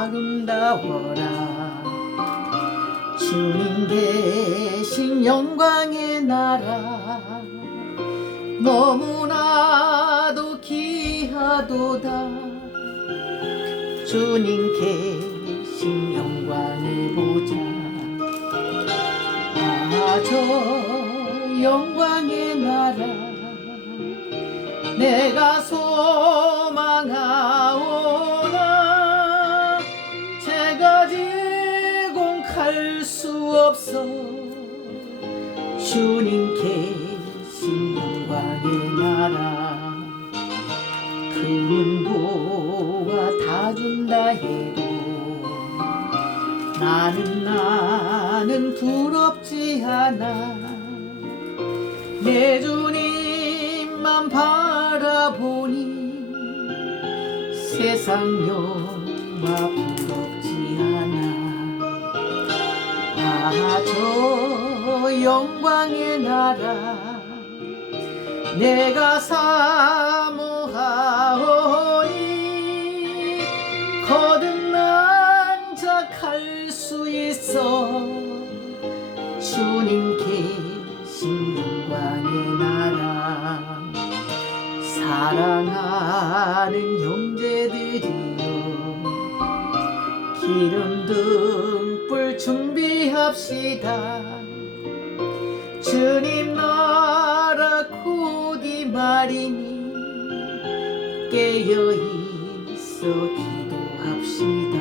아름다워라. 주님 계신 영광의 나라. 너무나도 귀하도다. 주님 계신 영광을 보자 아저 영광의 나라. 내가 소망하오 갈수 없어. 주님 계신 영광의 나라. 그 문도가 다 준다 해도 나는 나는 부럽지 않아. 내 주님만 바라보니 세상 영화 저 영광의 나라 내가 사모하오니 거듭난 자 갈 수 있어. 주님 계신 영광의 나라 사랑하는 형제들이여 기름 등불 준비합시다. 주님 나라 곧이 말이니 깨어 있어 기도합시다.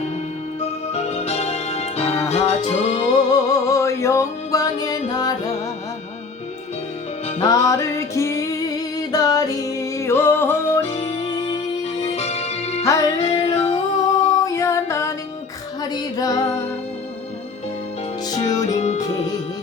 아 저 영광의 나라 나를 기다리오니. 할렐루야 나는 가리라 주님 계신 영광의 나라